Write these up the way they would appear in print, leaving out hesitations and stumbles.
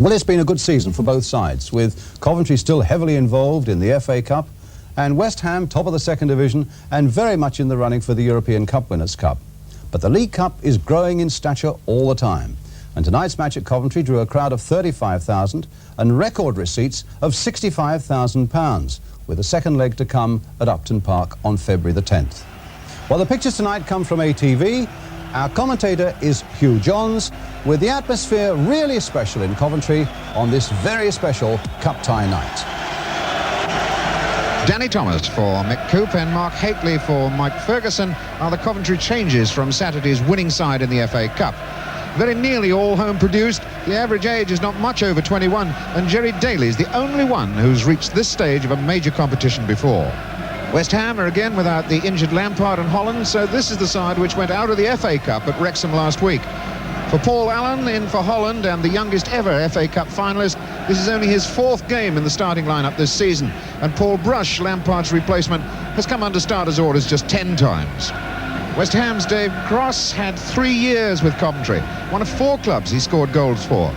Well, it's been a good season for both sides, with Coventry still heavily involved in the FA Cup and West Ham top of the second division and very much in the running for the European Cup Winners' Cup. But the League Cup is growing in stature all the time. And tonight's match at Coventry drew a crowd of 35,000 and record receipts of £65,000, with a second leg to come at Upton Park on February the 10th. Well, the pictures tonight come from ATV. Our commentator is Hugh Johns, with the atmosphere really special in Coventry on this very special cup tie night. Danny Thomas for Mick Coop and Mark Hateley for Mike Ferguson are the Coventry changes from Saturday's winning side in the FA Cup. Very nearly all home produced. The average age is not much over 21, and Jerry Daly is the only one who's reached this stage of a major competition before. West Ham are again without the injured Lampard and Holland, so this is the side which went out of the FA Cup at Wrexham last week. For Paul Allen in for Holland and the youngest ever FA Cup finalist, this is only his fourth game in the starting lineup this season, and Paul Brush, Lampard's replacement, has come under starters' orders just 10 times. West Ham's Dave Cross had 3 years with Coventry, one of 4 clubs he scored goals for.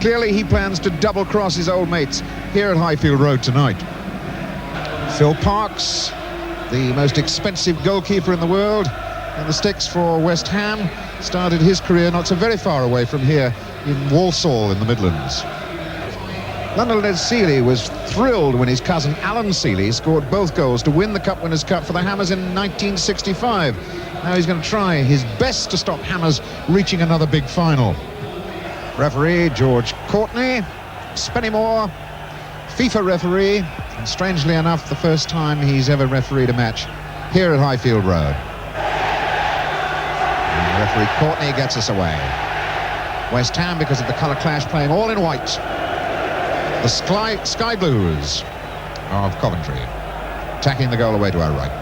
Clearly he plans to double-cross his old mates here at Highfield Road tonight. Phil Parkes, the most expensive goalkeeper in the world, in the sticks for West Ham, started his career not so very far away from here in Walsall in the Midlands. London Seeley was thrilled when his cousin Alan Seeley scored both goals to win the Cup Winners' Cup for the Hammers in 1965. Now he's going to try his best to stop Hammers reaching another big final. Referee George Courtney, Spennymoor, FIFA referee, and strangely enough, the first time he's ever refereed a match here at Highfield Road. And referee Courtney gets us away. West Ham, because of the colour clash, playing all in white. The Sky Blues of Coventry, tacking the goal away to our right.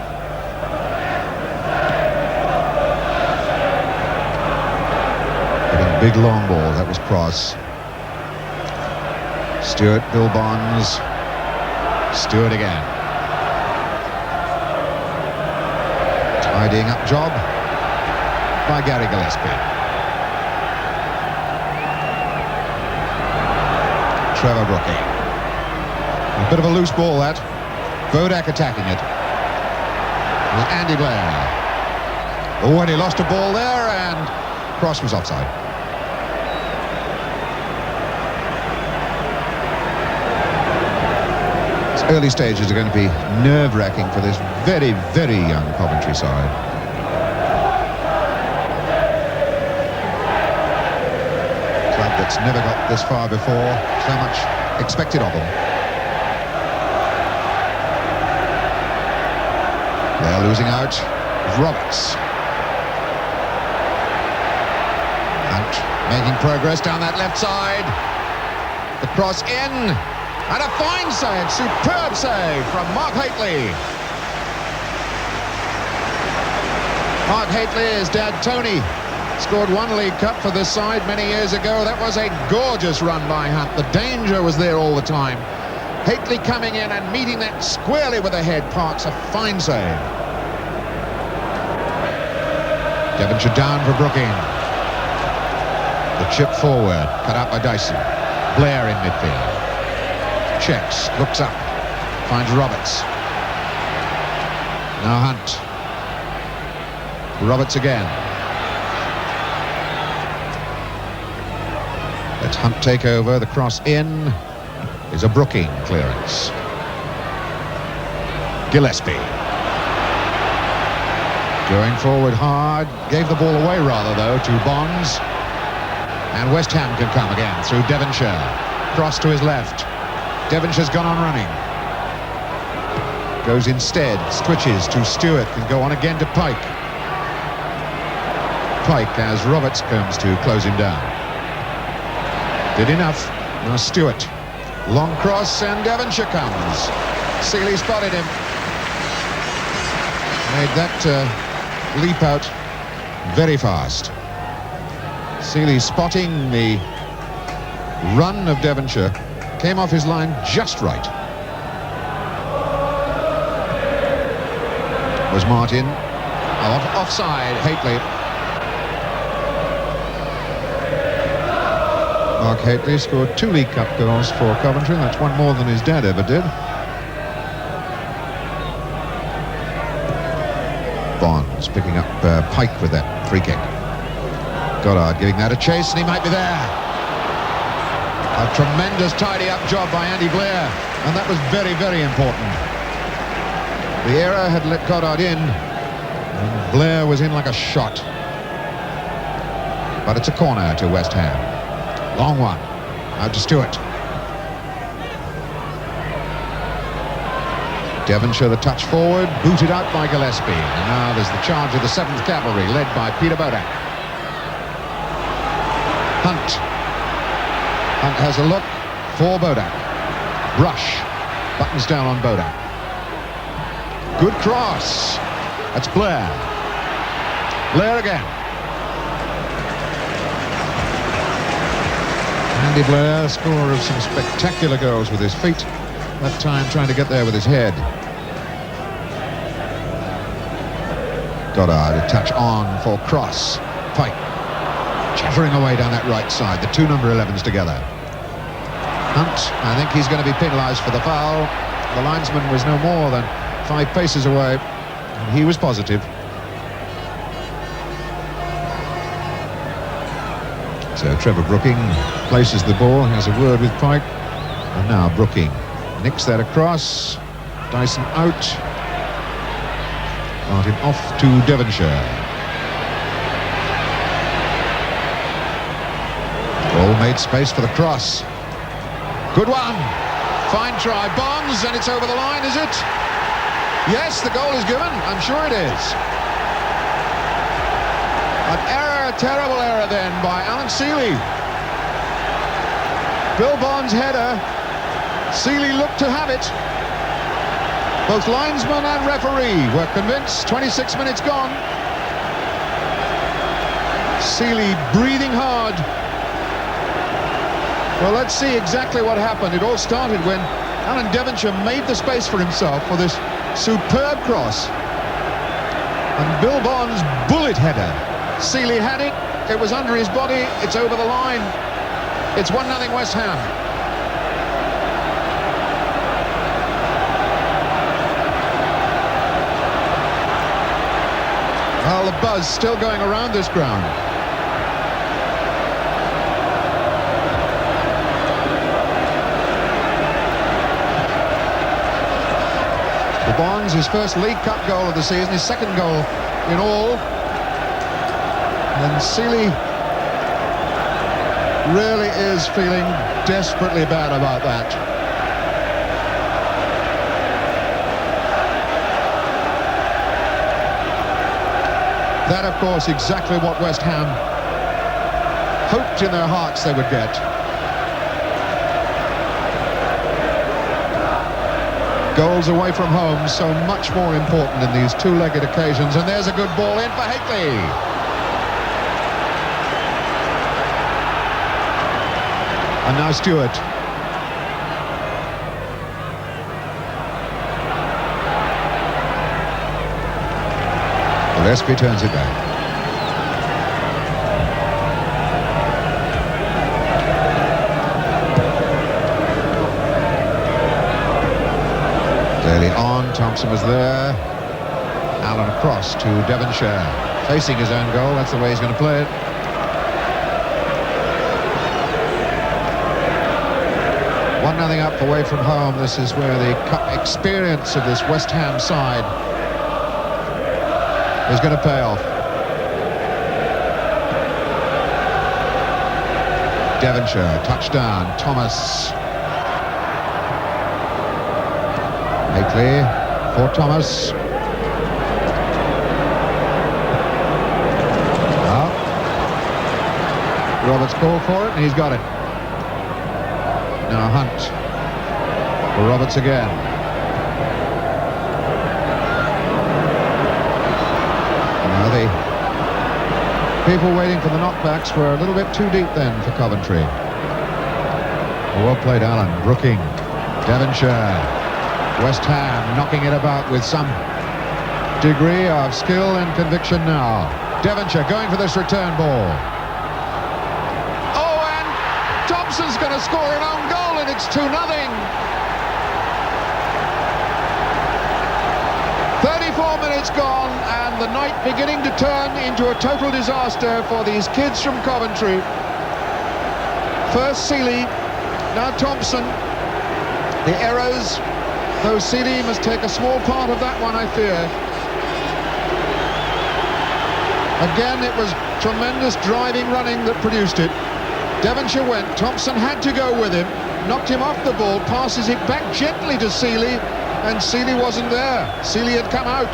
Getting a big long ball, that was Cross. Stewart, Bill Bonds, Stewart again. Tidying up job by Gary Gillespie. Trevor Brookie. A bit of a loose ball, that. Bodak attacking it. It was Andy Blair. Oh, and he lost a ball there, and Cross was offside. Early stages are going to be nerve-wracking for this very, very young Coventry side. Club that's never got this far before, so much expected of them. They're losing out. Roberts. Hunt making progress down that left side. The cross in. And a fine save, superb save from Mark Hateley. Mark Hateley, his dad Tony, scored 1 League Cup for this side many years ago. That was a gorgeous run by Hunt. The danger was there all the time. Hateley coming in and meeting that squarely with the head. Parks, a fine save. Devonshire down for Brooking. The chip forward, cut out by Dyson. Blair in midfield. Checks, looks up, finds Roberts. Now Hunt. Roberts again. Let Hunt take over. The cross in is a Brooking clearance. Gillespie. Going forward hard. Gave the ball away rather, though, to Bonds. And West Ham can come again through Devonshire. Cross to his left. Devonshire's gone on running. Goes instead, switches to Stewart, and go on again to Pike. Pike as Roberts comes to close him down. Did enough. Now Stewart. Long cross, and Devonshire comes. Seeley spotted him. Made that leap out very fast. Seeley spotting the run of Devonshire. Came off his line just right. Was Martin. Offside, Hateley. Mark Hateley scored 2 League Cup goals for Coventry. That's one more than his dad ever did. Bonds picking up Pike with that free kick. Goddard giving that a chase, and he might be there. A tremendous tidy-up job by Andy Blair, and that was very, very important. The error had let Goddard in, and Blair was in like a shot. But it's a corner to West Ham. Long one. Out to Stewart. Devonshire the touch forward, booted out by Gillespie. And now there's the charge of the 7th Cavalry, led by Peter Bodak. Hunt. Hunt has a look for Bodak. Brush. Buttons down on Bodak. Good cross. That's Blair. Blair again. Andy Blair, scorer of some spectacular goals with his feet. That time trying to get there with his head. Goddard, a touch on for cross. Pike chattering away down that right side. The 2 number 11s together. Hunt, I think he's going to be penalised for the foul. The linesman was no more than 5 paces away, and he was positive. So Trevor Brooking places the ball, has a word with Pike, and now Brooking nicks that across. Dyson out. Martin off to Devonshire. Ball made space for the cross. Good one. Fine try. Bonds, and it's over the line, is it? Yes, the goal is given. I'm sure it is. An error, a terrible error then by Alan Seeley. Bill Bonds' header. Seeley looked to have it. Both linesman and referee were convinced. 26 minutes gone. Seeley breathing hard. Well, let's see exactly what happened. It all started when Alan Devonshire made the space for himself for this superb cross. And Bill Bonds' bullet header. Seeley had it. It was under his body. It's over the line. It's 1-0 West Ham. Well, the buzz still going around this ground. For Bonds, his first League Cup goal of the season, his 2nd goal in all. And Seeley really is feeling desperately bad about that. That, of course, exactly what West Ham hoped in their hearts they would get. Goals away from home, so much more important in these 2-legged occasions. And there's a good ball in for Hateley. And now Stewart. Gillespie turns it back. Daly on, Thompson was there. Allen across to Devonshire. Facing his own goal, that's the way he's going to play it. One nothing up away from home. This is where the cup experience of this West Ham side is going to pay off. Devonshire, touchdown, Thomas. Hateley for Thomas. Well, Roberts called for it, and he's got it. Now Hunt for Roberts again. Now the people waiting for the knockbacks were a little bit too deep then for Coventry. Well played, Allen. Brooking, Devonshire, West Ham knocking it about with some degree of skill and conviction now. Devonshire going for this return ball. Oh, and Thompson's going to score an own goal, and it's 2-0. 34 minutes gone, and the night beginning to turn into a total disaster for these kids from Coventry. First Seeley, now Thompson. The errors, though Seeley must take a small part of that one, I fear. Again, it was tremendous driving running that produced it. Devonshire went, Thompson had to go with him, knocked him off the ball, passes it back gently to Seeley, and Seeley wasn't there. Seeley had come out.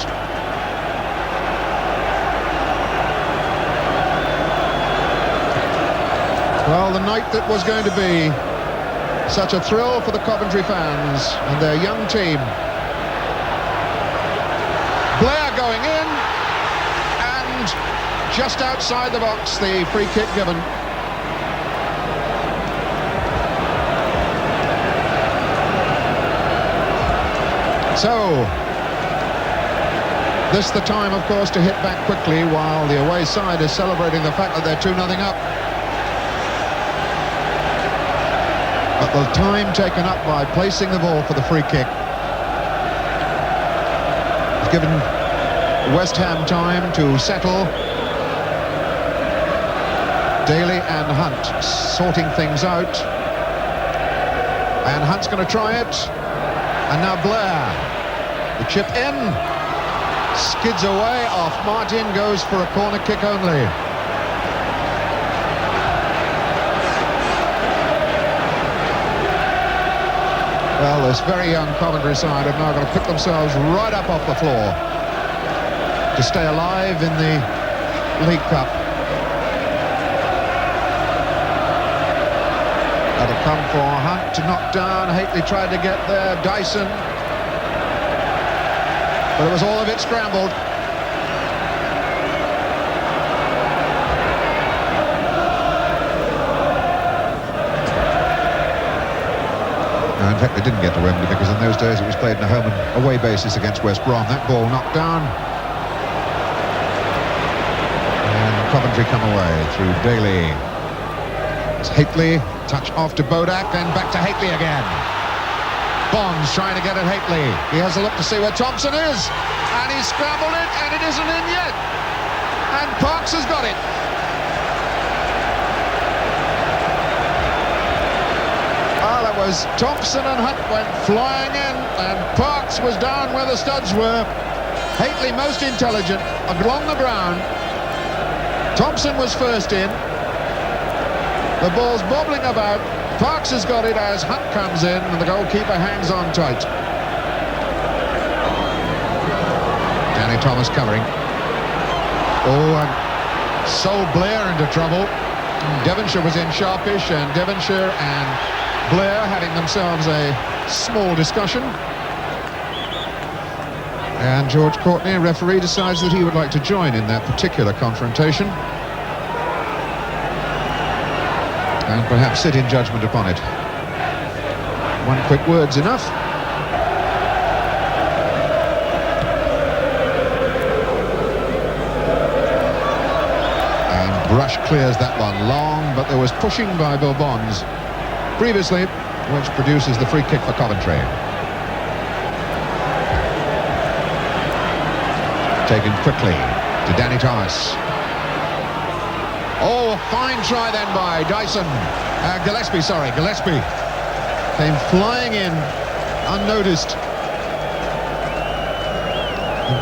Well, the night that was going to be such a thrill for the Coventry fans and their young team. Blair going in, and just outside the box, the free kick given. So, this the time, of course, to hit back quickly while the away side is celebrating the fact that they're 2-0 up. But the time taken up by placing the ball for the free kick has given West Ham time to settle. Daly and Hunt sorting things out. And Hunt's going to try it. And now Blair. The chip in. Skids away off Martin, goes for a corner kick only. Well, this very young Coventry side have now got to pick themselves right up off the floor to stay alive in the League Cup. That'll come for Hunt to knock down. Hateley tried to get there. Dyson. But it was all a bit scrambled. No, in fact, they didn't get to Wembley because in those days it was played on a home and away basis against West Brom. That ball knocked down. And Coventry come away through Daly. It's Hateley, touch off to Bodak, and back to Hateley again. Bonds trying to get at Hateley. He has a look to see where Thompson is, and he's scrambled it, and it isn't in yet. And Parks has got it. Well, it was Thompson and Hunt went flying in, and Parks was down where the studs were. Hateley most intelligent, along the ground. Thompson was first in. The ball's bobbling about. Parks has got it as Hunt comes in, and the goalkeeper hangs on tight. Danny Thomas covering. Oh, and Sol Blair into trouble. Devonshire was in sharpish, and Devonshire and Blair having themselves a small discussion. And George Courtney, referee, decides that he would like to join in that particular confrontation. And perhaps sit in judgment upon it. One quick word's enough. And Brush clears that one long, but there was pushing by Bill Bonds previously, which produces the free kick for Coventry. Taken quickly to Danny Thomas. Oh, a fine try then by Dyson. Gillespie, sorry, Gillespie. Came flying in, unnoticed.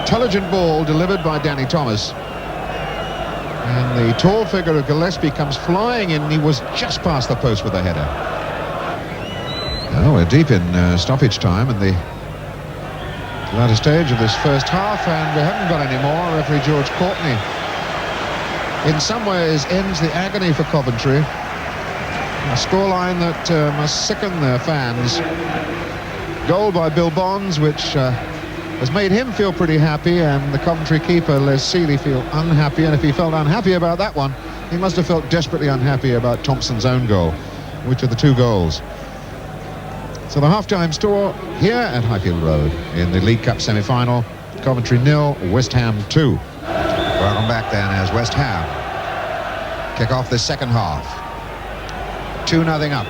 Intelligent ball delivered by Danny Thomas. And the tall figure of Gillespie comes flying in. He was just past the post with a header. Now we're deep in stoppage time in the latter stage of this first half, and we haven't got any more. Referee George Courtney, in some ways, ends the agony for Coventry. A scoreline that must sicken their fans. Goal by Bill Bonds, which has made him feel pretty happy, and the Coventry keeper, Les Seeley, feel unhappy. And if he felt unhappy about that one, he must have felt desperately unhappy about Thompson's own goal, which are the two goals. So the half-time score here at Highfield Road in the League Cup semi-final: Coventry 0, West Ham 2. Welcome back then as West Ham kick off the second half. 2-0 up.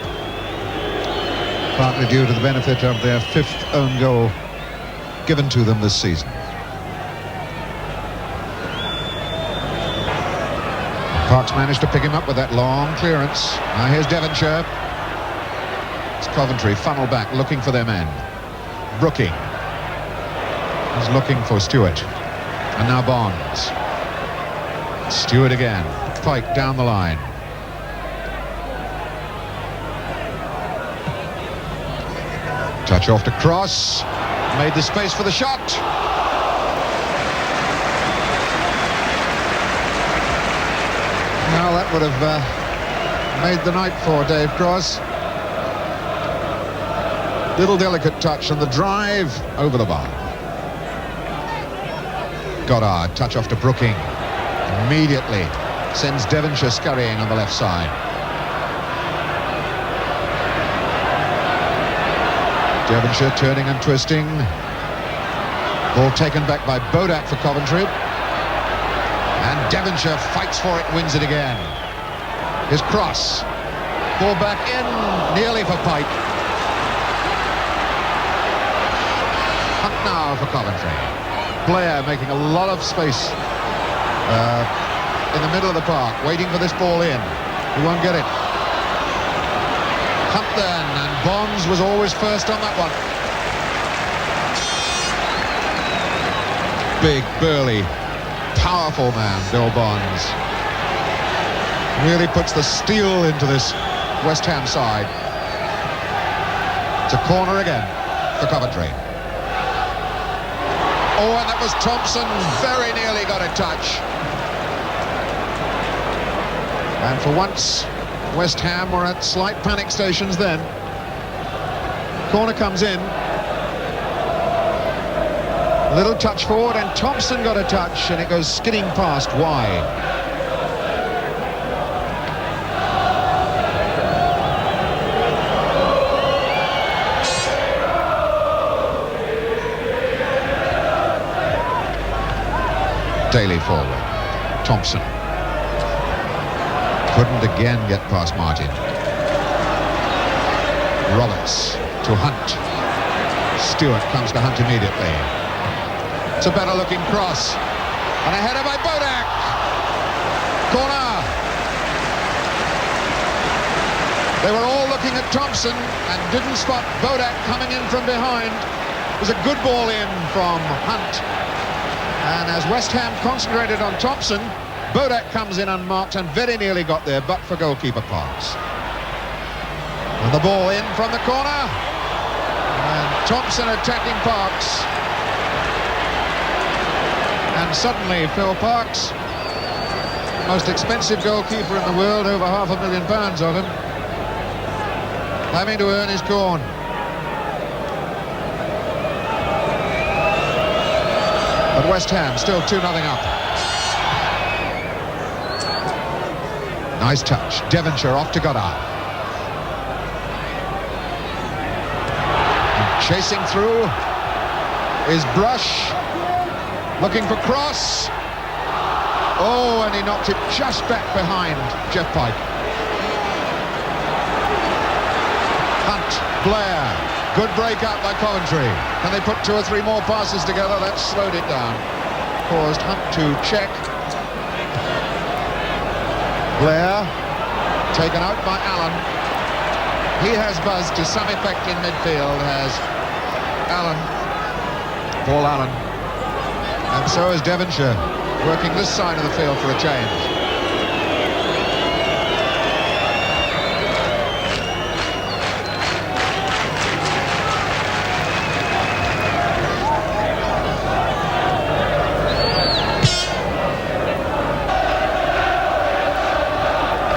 Partly due to the benefit of their 5th own goal given to them this season. Parks managed to pick him up with that long clearance. Now here's Devonshire. It's Coventry funnel back looking for their man. Brookie is looking for Stewart. And now Bonds. Stewart again. Pike down the line. Touch off to Cross. Made the space for the shot. Well, that would have made the night for Dave Cross. Little delicate touch and the drive over the bar. Goddard, touch off to Brooking. Immediately sends Devonshire scurrying on the left side. Devonshire turning and twisting. Ball taken back by Bodak for Coventry. And Devonshire fights for it, wins it again. His cross. Ball back in, nearly for Pike. Hunt now for Coventry. Blair making a lot of space in the middle of the park, waiting for this ball in. He won't get it. Hunt then, and Bonds was always first on that one. Big, burly, powerful man, Bill Bonds. Really puts the steel into this West Ham side. It's a corner again for Coventry. Oh, and that was Thompson, very nearly got a touch. And for once, West Ham were at slight panic stations then. Corner comes in. Little touch forward, and Thompson got a touch, and it goes skidding past wide. Daly forward. Thompson. Couldn't again get past Martin. Roberts to Hunt. Stewart comes to Hunt immediately. It's a better looking cross. And a header by Bodak. Corner. They were all looking at Thompson and didn't spot Bodak coming in from behind. It was a good ball in from Hunt. And as West Ham concentrated on Thompson, Bodak comes in unmarked and very nearly got there, but for goalkeeper Parks. And the ball in from the corner. And Thompson attacking Parks. And suddenly Phil Parks, most expensive goalkeeper in the world, over £500,000 of him, having to earn his corn. But West Ham still 2-0 up. Nice touch. Devonshire off to Goddard. And chasing through is Brush. Looking for Cross. Oh, and he knocked it just back behind Jeff Pike. Hunt, Blair. Good break out by Coventry. Can they put 2 or 3 more passes together? That slowed it down. Caused Hunt to check. Blair, taken out by Allen. He has buzzed to some effect in midfield, has Allen, Paul Allen. And so is Devonshire, working this side of the field for a change.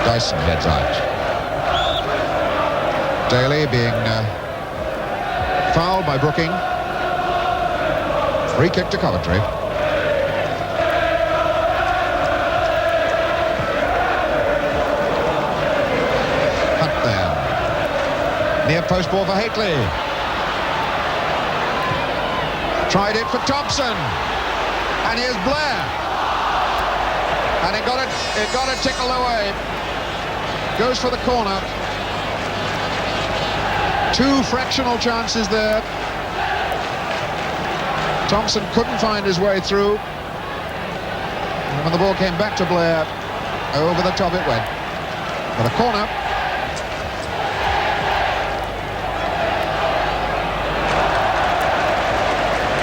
Dyson heads out. Daly being fouled by Brooking. Free kick to Coventry. Hunt there. Near post ball for Haitley. Tried it for Thompson. And here's Blair. And it got a tickle away. Goes for the corner. Two fractional chances there. Thompson couldn't find his way through. And when the ball came back to Blair, over the top it went. For the corner.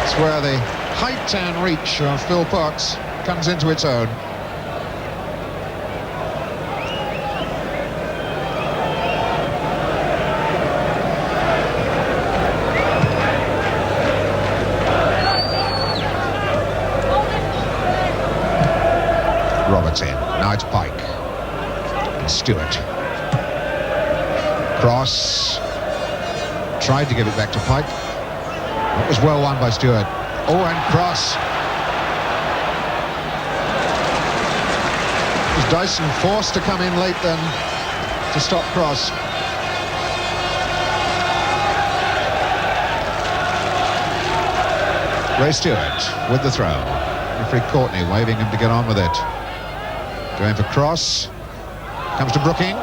It's where the height and reach of Phil Parkes comes into its own. Roberts in. Now it's Pike. And Stewart. Cross. Tried to give it back to Pike. That was well won by Stewart. Oh, and cross. Was Dyson forced to come in late then to stop cross? Ray Stewart with the throw. Referee Courtney waving him to get on with it. Going for cross. Comes to Brooking.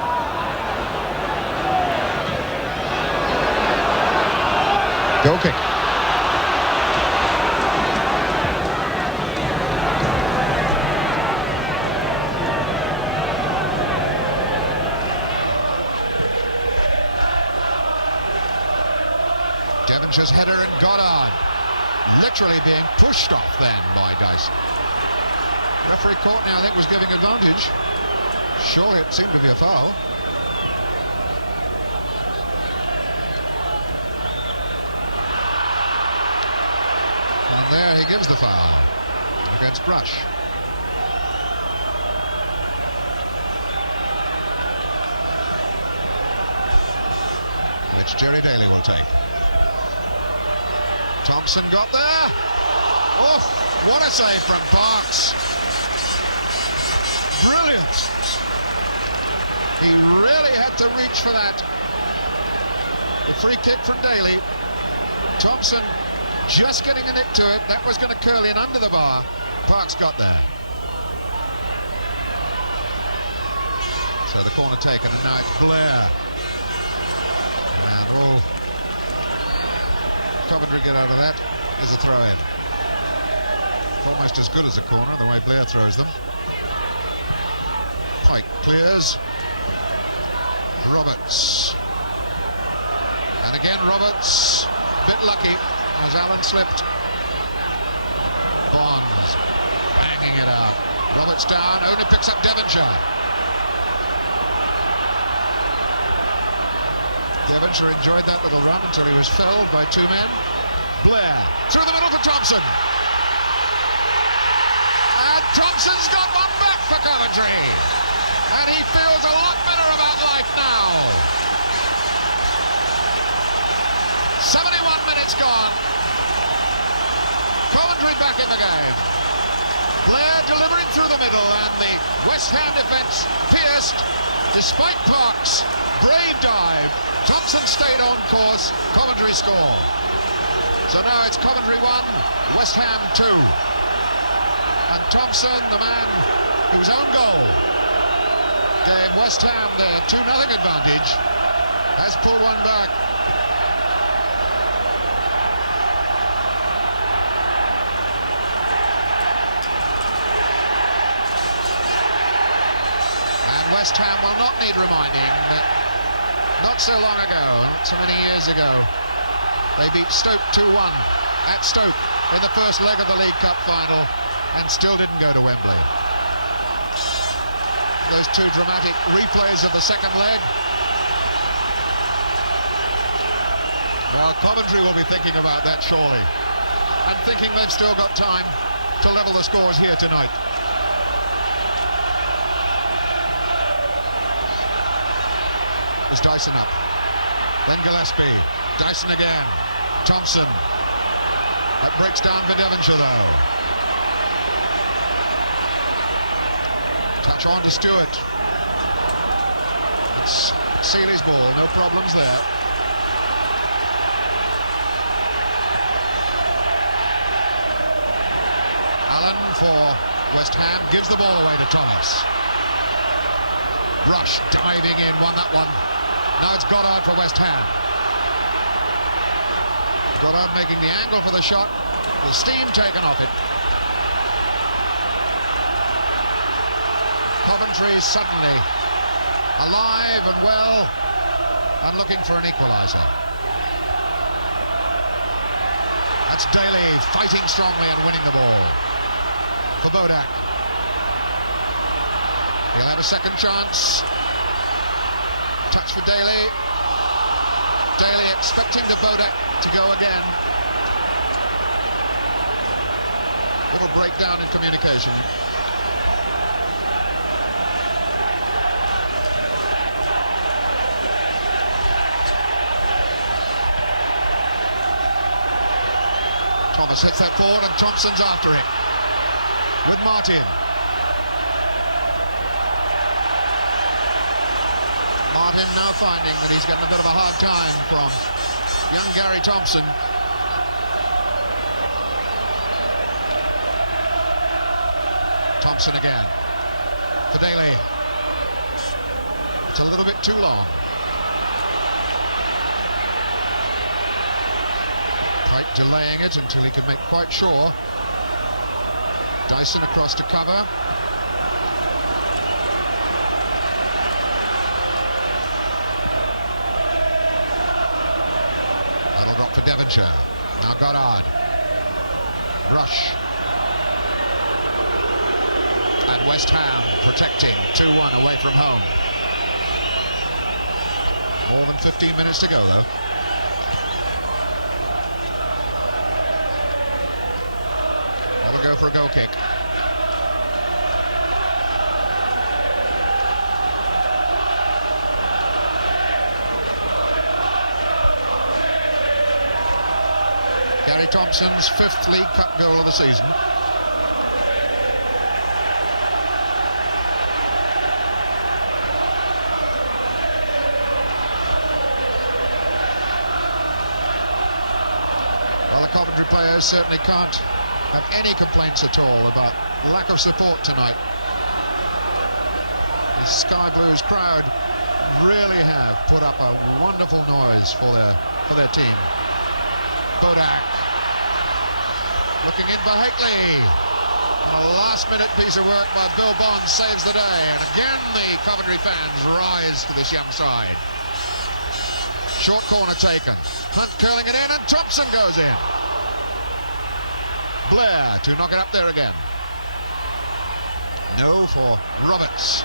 Goal kick. Devonshire's header and Goddard literally being pushed off then by Dyson. Referee Courtney, I think, was giving advantage. Surely it seemed to be a foul. And there he gives the foul against Brush. Which Jerry Daly will take. Thompson got there. Oh, what a save from Parkes. Brilliant. He really had to reach for that. The free kick from Daly. Thompson just getting a nick to it. That was going to curl in under the bar. Parkes got there. So the corner taken, and now it's Blair. And all Coventry get out of that is a throw-in. Almost as good as a corner, the way Blair throws them. Pike clears. Roberts. And again Roberts. Bit lucky as Allen slipped. Bonds banging it out. Roberts down, only picks up Devonshire. Devonshire enjoyed that little run until he was felled by two men. Blair through the middle for Thompson. And Thompson's got one back for Coventry. And he feels a lot better about life now. 71 minutes gone. Coventry back in the game. Blair delivering through the middle, and the West Ham defence pierced despite Parkes' brave dive. Thompson stayed on course. Coventry score. So now it's Coventry 1, West Ham 2. And Thompson, the man whose own goal gave West Ham their 2-0 advantage, has pulled one back. And West Ham will not need reminding that not so long ago, not so many years ago, they beat Stoke 2-1 at Stoke in the first leg of the League Cup final and still didn't go to Wembley. Those two dramatic replays of the second leg. Well, Coventry will be thinking about that surely, and thinking they've still got time to level the scores here tonight. Is Dyson up, then Gillespie, Dyson again, Thompson. That breaks down for Devonshire though. Touch on to Stewart. It's Seeley's ball, no problems there. Allen for West Ham gives the ball away to Thomas. Rush diving in, won that one. Now it's Goddard for West Ham. Goddard making the angle for the shot. The steam taken off it. Coventry suddenly alive and well and looking for an equaliser. That's Daly fighting strongly and winning the ball for Bodak. He'll have a second chance. Touch for Daly. Daly expecting the Bodak to go again. Little breakdown in communication. Thomas hits that forward and Thompson's after it with Martin. Martin now finding that he's getting a bit of a hard time from young Gary Thompson. Thompson again for Daly. It's a little bit too long. Kite delaying it until he could make quite sure. Dyson across to cover. That'll drop for Devonshire. Now Goddard. Rush. And West Ham protecting 2-1 away from home. More than 15 minutes to go though. That'll go for a goal kick. Gary Thompson's 5th League Cup goal of the season. Well, the Coventry players certainly can't have any complaints at all about lack of support tonight. The Sky Blues crowd really have put up a wonderful noise for their team. Bodak looking in for Hakely. And a last-minute piece of work by Bill Bond saves the day. And again the Coventry fans rise to this young side. Short corner taken. Hunt curling it in and Thompson goes in. Blair to knock it up there again. No for Roberts.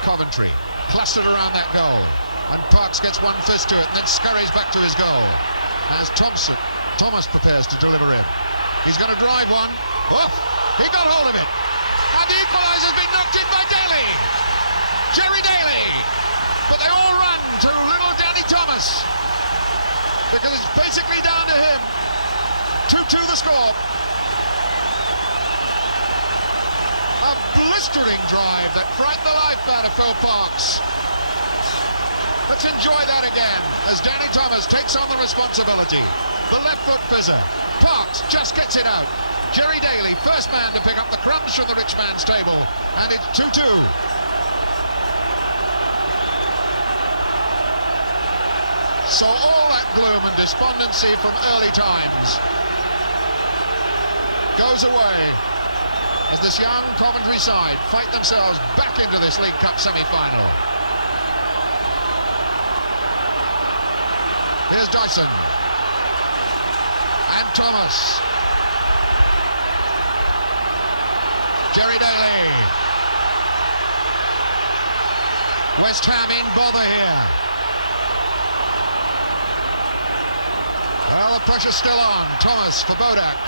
Coventry clustered around that goal. And Parks gets one fist to it and then scurries back to his goal. As Thomas prepares to deliver in. He's going to drive one. Oh, he got hold of it. And the equaliser's been knocked in by Daly. Jerry Daly. But they all run to little Danny Thomas. Because it's basically down to him. 2-2 the score. A blistering drive that frightened the life out of Phil Parks. Let's enjoy that again as Danny Thomas takes on the responsibility. The left foot fizzer. Parks just gets it out. Jerry Daly, first man to pick up the crumbs from the rich man's table. And it's 2-2. So all that gloom and despondency from early times goes away as this young Coventry side fight themselves back into this League Cup semi-final. Here's Dyson. And Thomas. Jerry Daly. West Ham in bother here. Well, the pressure's still on. Thomas for Bodak.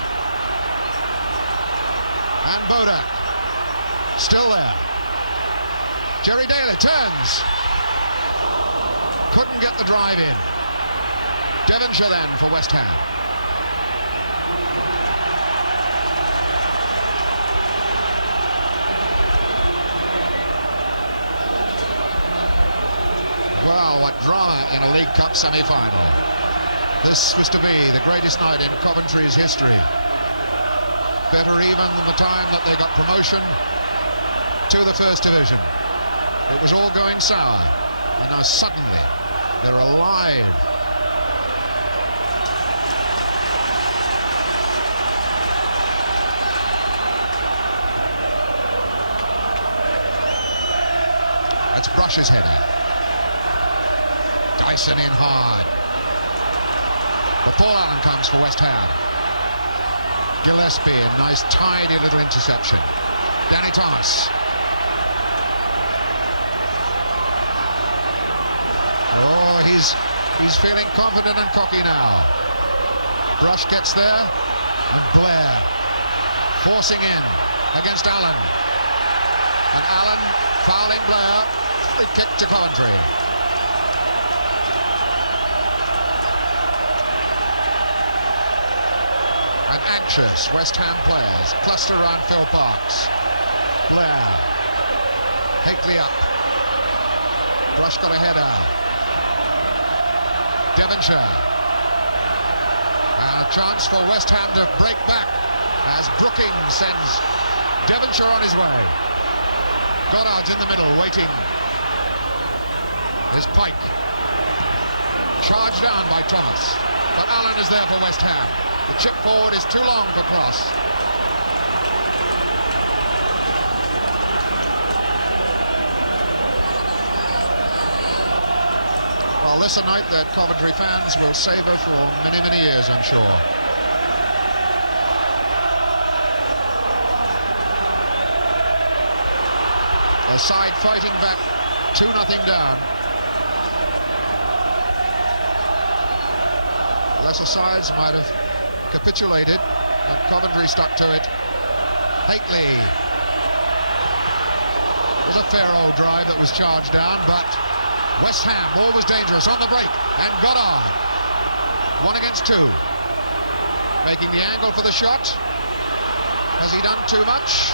And Bodak still there. Jerry Daly turns. Couldn't get the drive in. Devonshire then for West Ham. Well, what drama in a League Cup semi-final. This was to be the greatest night in Coventry's history. Better even than the time that they got promotion to the First Division. It was all going sour, and now suddenly they're alive. That's Brush's header. Dyson in hard. But Paul Allen comes for West Ham. Gillespie, a nice tidy little interception. Danny Thomas. Oh, he's feeling confident and cocky now. Brush gets there, and Blair forcing in against Allen. And Allen fouling Blair. Free kick to Coventry. And anxious West Ham players cluster around Phil Parks. Blair. Higley up. Brush got a header. Devonshire. And a chance for West Ham to break back as Brookings sends Devonshire on his way. Goddard's in the middle waiting. There's Pike. Charged down by Thomas. But Allen is there for West Ham. The chip forward is too long for Cross. Well, this is a night that Coventry fans will savour for many, many years, I'm sure. A side fighting back 2-0 down. Lesser sides might have capitulated, but Coventry stuck to it. Higley. It was a fair old drive that was charged down, but West Ham always dangerous on the break, and Goddard 1 against 2, making the angle for the shot. Has he done too much?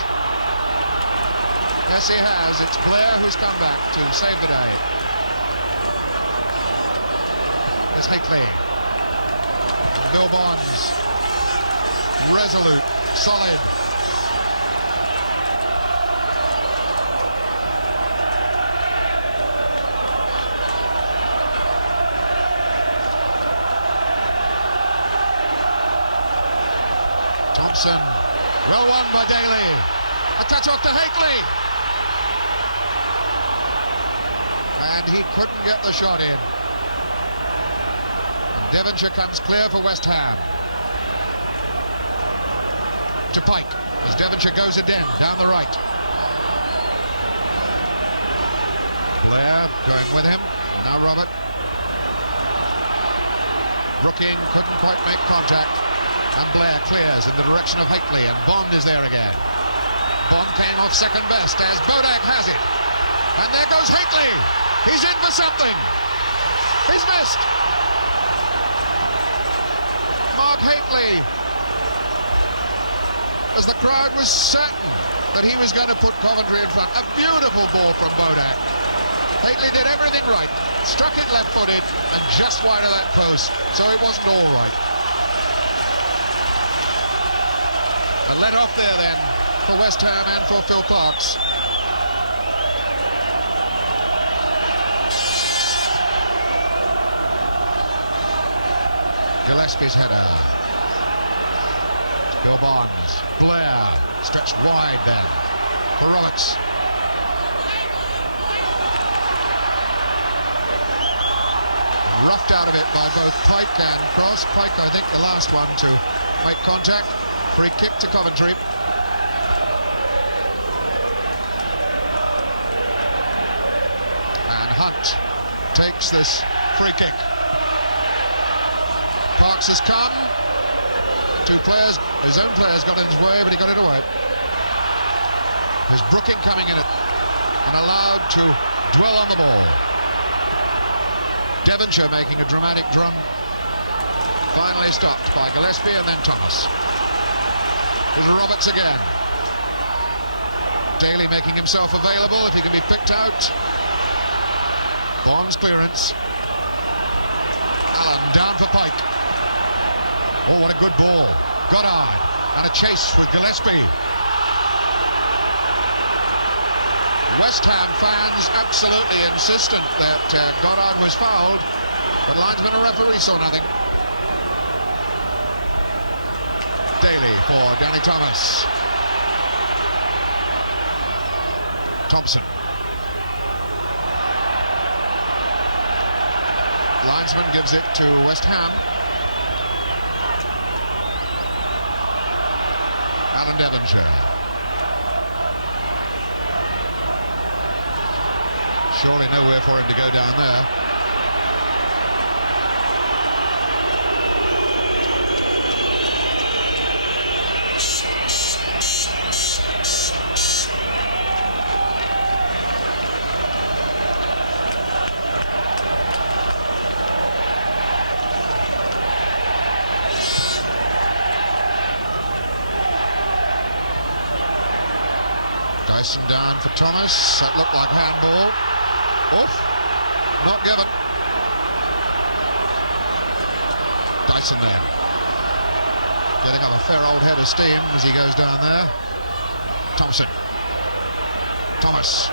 Yes, he has. It's Blair who's come back to save the day. There's Higley. Bill Bonds, resolute, solid. Thompson, well won by Daly. A touch off to Higley. And he couldn't get the shot in. And Devonshire comes clear for West Ham. To Pike, as Devonshire goes again, down the right. Blair going with him. Now Robert. Brooking couldn't quite make contact. And Blair clears in the direction of Higley, and Bond is there again. Bond came off second best as Bodak has it. And there goes Higley. He's in for something. He's missed. Mark Higley, as the crowd was certain that he was going to put Coventry in front. A beautiful ball from Bodak. Higley did everything right. Struck it left-footed and just wide of that post, so it wasn't all right. A let off there then for West Ham and for Phil Parks. Gillespie's header. Bill Bonds. Blair stretched wide then for Roberts. Roughed out of it by both Pike and Cross. Pike, I think, the last one to make contact. Free kick to Coventry. And Hunt takes this free kick. Parks has come. Two players, his own players got in his way, but he got it away. There's Brooking coming in it and allowed to dwell on the ball. Devonshire making a dramatic drum. Finally stopped by Gillespie and then Thomas. There's Roberts again. Daly making himself available if he can be picked out. Bond's clearance. Allen down for Pike. Oh, what a good ball. Goddard and a chase with Gillespie. West Ham fans absolutely insistent that Goddard was fouled, but linesman and referee saw nothing. Daly for Danny Thomas. Thompson. Linesman gives it to West Ham. Alan Devonshire. Surely nowhere for him to go down there. Dyson down for Thomas. That looked like handball. Off. Not given. Dyson then. Getting up a fair old head of steam as he goes down there. Thompson. Thomas.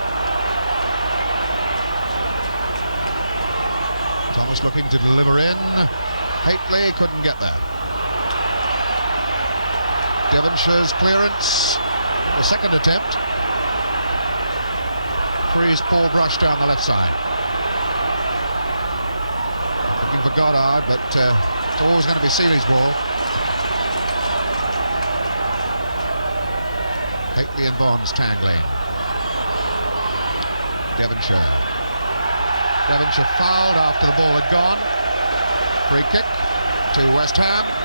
Thomas looking to deliver in. Hateley couldn't get there. Devonshire's clearance. The second attempt. Free's poor brush down the left side. Looking for Goddard, but it's always going to be Seeley's ball. Hateley and Bonds tangling. Devonshire. Devonshire fouled after the ball had gone. Free kick to West Ham.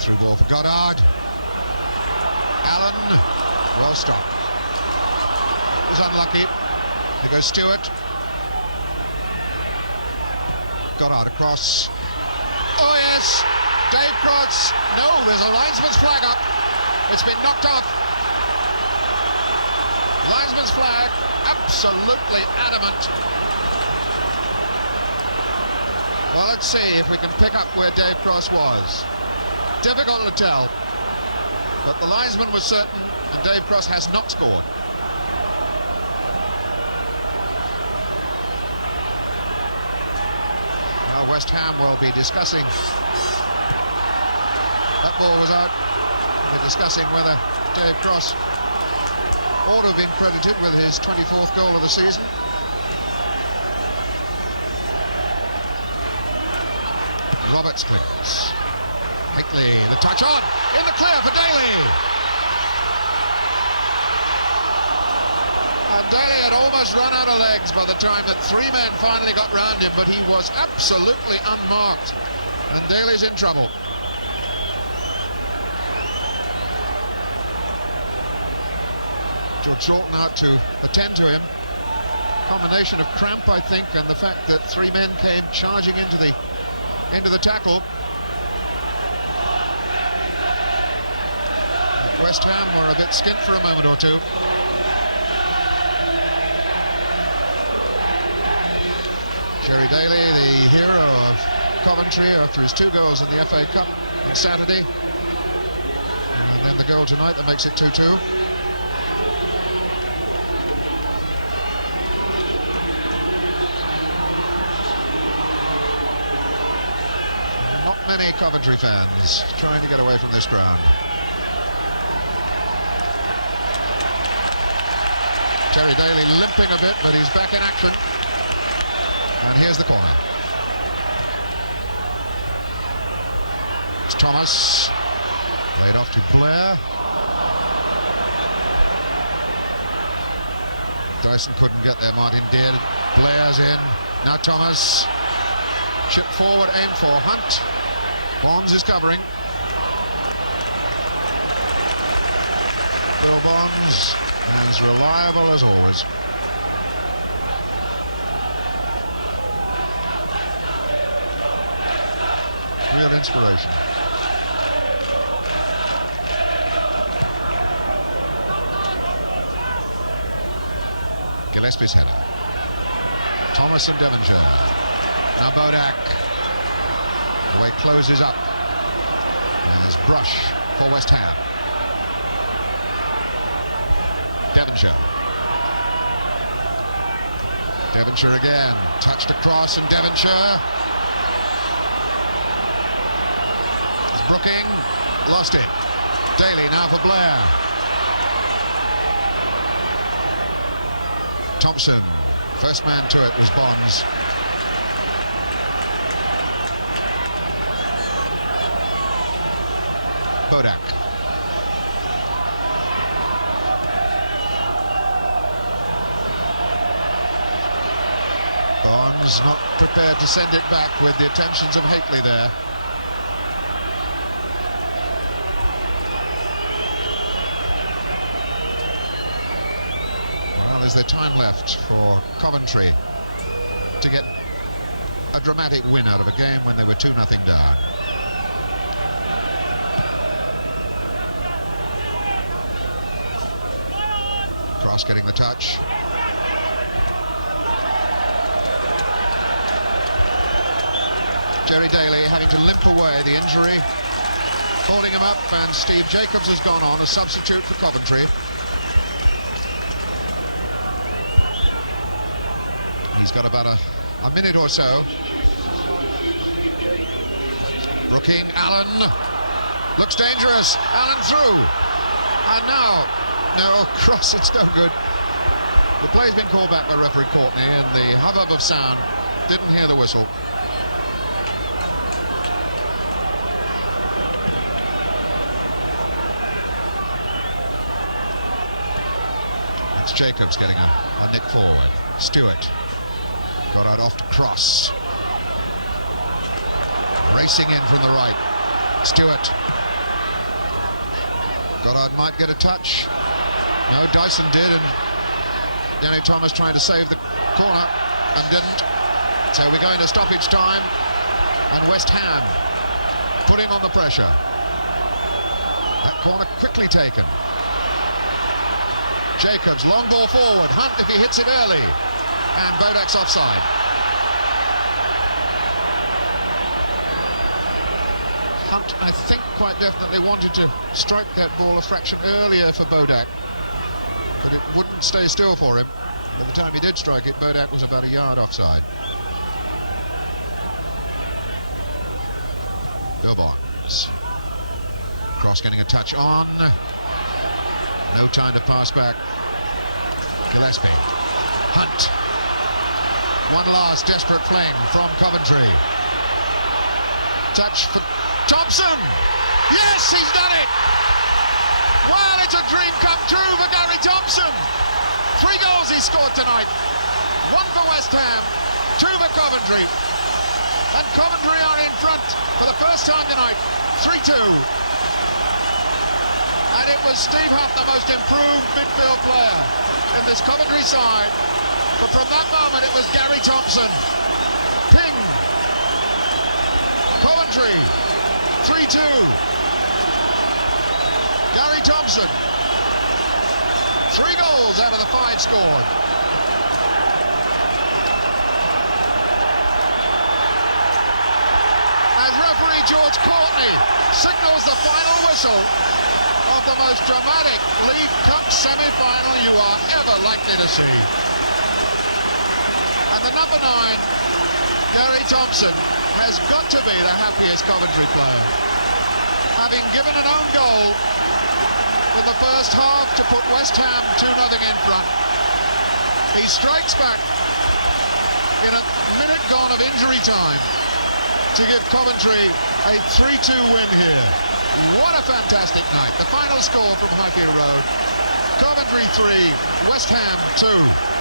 Through ball for Goddard. Allen, well stopped. Was unlucky. There goes Stewart. Goddard across. Oh yes, Dave Cross. No, there's a linesman's flag up. It's been knocked off. Linesman's flag, absolutely adamant. Well, let's see if we can pick up where Dave Cross was. Difficult to tell, but the linesman was certain, and Dave Cross has not scored. Now West Ham will be discussing. That ball was out. They're discussing whether Dave Cross ought to have been credited with his 24th goal of the season. Roberts clears. Hateley, the touch on, in the clear for Daly. And Daly had almost run out of legs by the time that three men finally got round him, but he was absolutely unmarked. And Daly's in trouble. George Shorten out to attend to him. Combination of cramp, I think, and the fact that three men came charging into the tackle. West Ham were a bit skint for a moment or two. Jerry Daly, the hero of Coventry after his 2 goals in the FA Cup on Saturday. And then the goal tonight that makes it 2-2. Not many Coventry fans trying to get away from this ground. Terry Daly limping a bit, but he's back in action. And here's the corner. It's Thomas. Laid off to Blair. Dyson couldn't get there, Martin did. Blair's in. Now Thomas. Chip forward, aim for Hunt. Bonds is covering. Bill Bonds, as reliable as always. Real inspiration. Gillespie's header. Thomas and Devonshire. Now Bodak. The way closes up. There's Brush for West Ham. Devonshire. Devonshire again. Touched across and Devonshire. Brooking lost it. Daly now for Blair. Thompson, first man to it was Bonds. Bodak. Bonds not prepared to send it back with the attentions of Hateley there. Well, is there time left for Coventry to get a dramatic win out of a game when they were 2-0 down? Cross getting the touch. Jerry Daly having to limp away the injury, holding him up, and Steve Jacobs has gone on, a substitute for Coventry. He's got about a minute or so. Brooking, Allen, looks dangerous, Allen through, and now, no, cross, it's no good. The play's been called back by referee Courtney, and the hubbub of sound didn't hear the whistle. That's Jacobs getting a nick forward. Stewart got out off to cross. Racing in from the right. Stewart. Goddard might get a touch. No, Dyson did, and Danny Thomas trying to save the corner and didn't. So we're going to stoppage time, and West Ham putting on the pressure. That corner quickly taken. Jacobs, long ball forward. Hunt if he hits it early. And Bodak's offside. Hunt, I think, quite definitely wanted to strike that ball a fraction earlier for Bodak, but it wouldn't stay still for him. By the time he did strike it, Bodak was about a yard offside. Bill Bonds. Cross getting a touch on. No time to pass back. Gillespie. Hunt. One last desperate fling from Coventry. Touch for Thompson. Yes, he's done it. Well, it's a dream come true for Gary Thompson. 3 goals he scored tonight. 1 for West Ham, 2 for Coventry. And Coventry are in front for the first time tonight, 3-2. And it was Steve Hunt, the most improved midfield player in this Coventry side. But from that moment, it was Gary Thompson. Ping. Coventry, 3-2. Gary Thompson. 3 goals out of the 5 scored. As referee George Courtney signals the final whistle of the most dramatic League Cup semi-final you are ever likely to see. And the number 9, Gary Thompson, has got to be the happiest Coventry player. Having given an own goal in the first half to put West Ham 2-0 in front, he strikes back in a minute gone of injury time to give Coventry a 3-2 win here. What a fantastic night. The final score from Highfield Road: Coventry 3, West Ham 2.